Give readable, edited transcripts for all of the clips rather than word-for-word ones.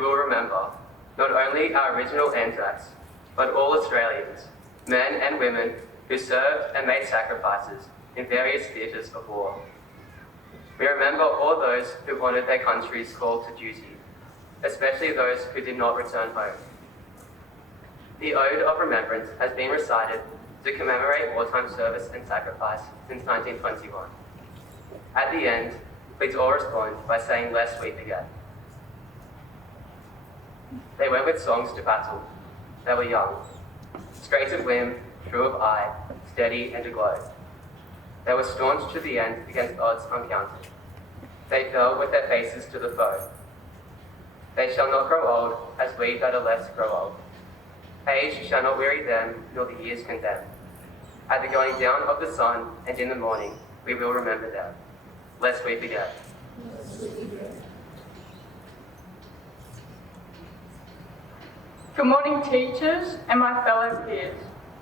will remember not only our original ANZACs, but all Australians, men and women who served and made sacrifices in various theatres of war. We remember all those who honoured their country's call to duty, especially those who did not return home. The Ode of Remembrance has been recited to commemorate wartime service and sacrifice since 1921. At the end, please all respond by saying, "Lest we forget." They went with songs to battle. They were young, straight of limb, true of eye, steady and aglow. They were staunch to the end against odds uncounted. They fell with their faces to the foe. They shall not grow old, as we that are less grow old. Age shall not weary them, nor the years condemn. At the going down of the sun and in the morning, we will remember them, lest we forget. Good morning, teachers and my fellow peers.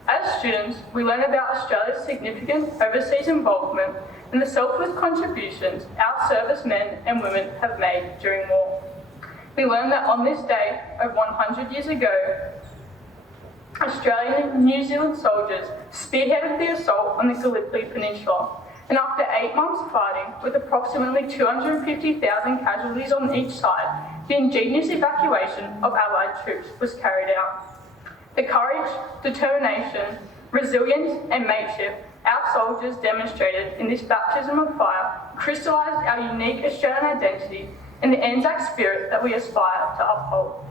As students, we learn about Australia's significant overseas involvement and the selfless contributions our servicemen and women have made during war. We learn that on this day, over 100 years ago, Australian and New Zealand soldiers spearheaded the assault on the Gallipoli Peninsula, and after 8 months fighting, with approximately 250,000 casualties on each side, the ingenious evacuation of Allied troops was carried out. The courage, determination, resilience and mateship our soldiers demonstrated in this baptism of fire crystallised our unique Australian identity and the ANZAC spirit that we aspire to uphold.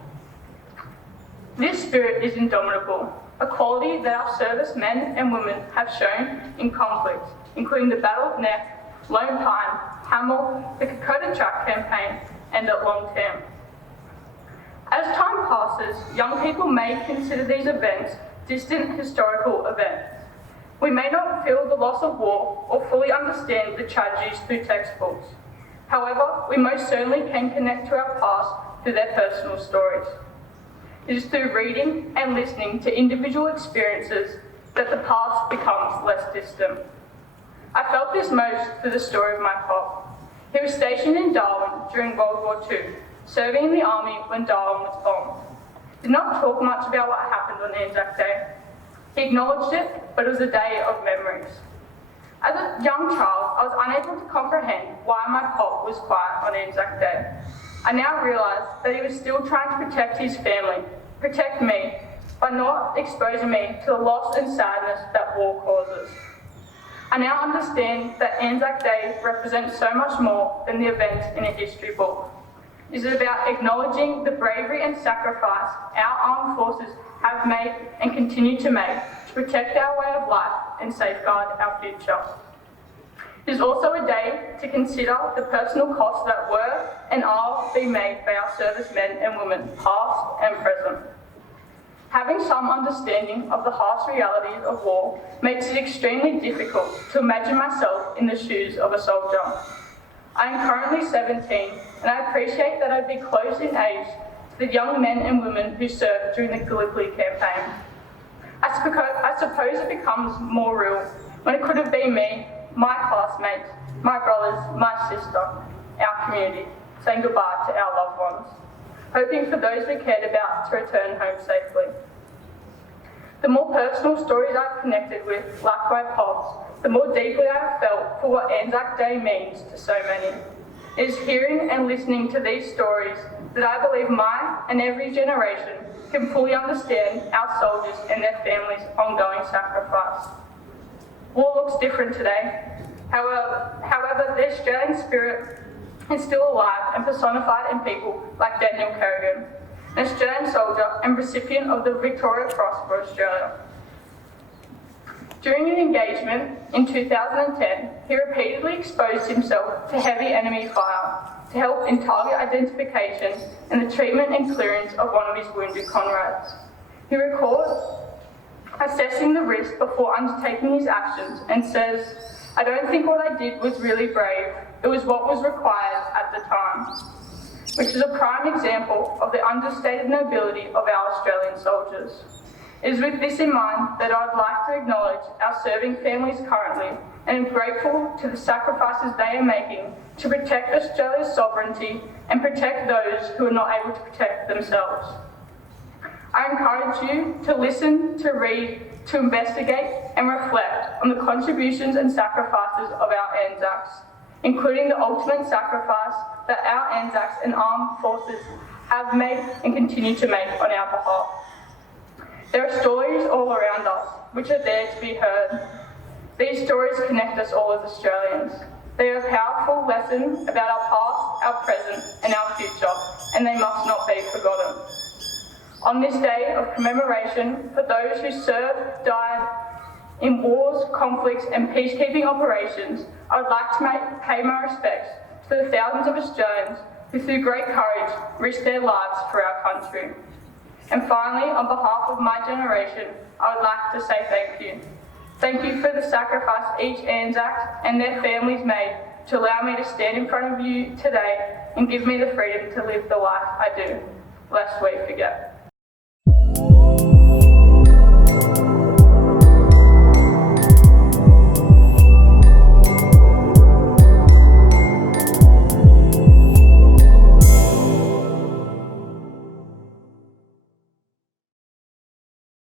This spirit is indomitable, a quality that our servicemen and women have shown in conflict, including the Battle of Neck, Lone Pine, Hamel, the Kokoda Track campaign, and at Long Tam. As time passes, young people may consider these events distant historical events. We may not feel the loss of war or fully understand the tragedies through textbooks. However, we most certainly can connect to our past through their personal stories. It is through reading and listening to individual experiences that the past becomes less distant. I felt this most through the story of my pop. He was stationed in Darwin during World War II, serving in the army when Darwin was bombed. Did not talk much about what happened on ANZAC Day. He acknowledged it, but it was a day of memories. As a young child, I was unable to comprehend why my pop was quiet on ANZAC Day. I now realise that he was still trying to protect his family, protect me, by not exposing me to the loss and sadness that war causes. I now understand that ANZAC Day represents so much more than the events in a history book. It is about acknowledging the bravery and sacrifice our armed forces have made and continue to make to protect our way of life and safeguard our future. It is also a day to consider the personal costs that were and are being made by our servicemen and women, past and present. Having some understanding of the harsh realities of war makes it extremely difficult to imagine myself in the shoes of a soldier. I am currently 17, and I appreciate that I'd be close in age to the young men and women who served during the Gallipoli campaign. I suppose it becomes more real when it could have been me, my classmates, my brothers, my sister, our community, saying goodbye to our loved ones, hoping for those we cared about to return home safely. The more personal stories I've connected with, like my pops, the more deeply I've felt for what ANZAC Day means to so many. It is hearing and listening to these stories that I believe my and every generation can fully understand our soldiers and their families' ongoing sacrifice. War looks different today. However, the Australian spirit is still alive and personified in people like Daniel Kerrigan, an Australian soldier and recipient of the Victoria Cross for Australia. During an engagement in 2010, he repeatedly exposed himself to heavy enemy fire to help in target identification and the treatment and clearance of one of his wounded comrades. He recalls assessing the risk before undertaking his actions and says, "I don't think what I did was really brave, it was what was required at the time," which is a prime example of the understated nobility of our Australian soldiers. It is with this in mind that I would like to acknowledge our serving families currently and am grateful to the sacrifices they are making to protect Australia's sovereignty and protect those who are not able to protect themselves. I encourage you to listen, to read, to investigate and reflect on the contributions and sacrifices of our ANZACs, including the ultimate sacrifice that our ANZACs and armed forces have made and continue to make on our behalf. There are stories all around us which are there to be heard. These stories connect us all as Australians. They are a powerful lesson about our past, our present and our future, and they must not be forgotten. On this day of commemoration for those who served, died in wars, conflicts and peacekeeping operations, I would like to pay my respects to the thousands of Australians who through great courage risked their lives for our country. And finally, on behalf of my generation, I would like to say thank you. Thank you for the sacrifice each ANZAC and their families made to allow me to stand in front of you today and give me the freedom to live the life I do, lest we forget.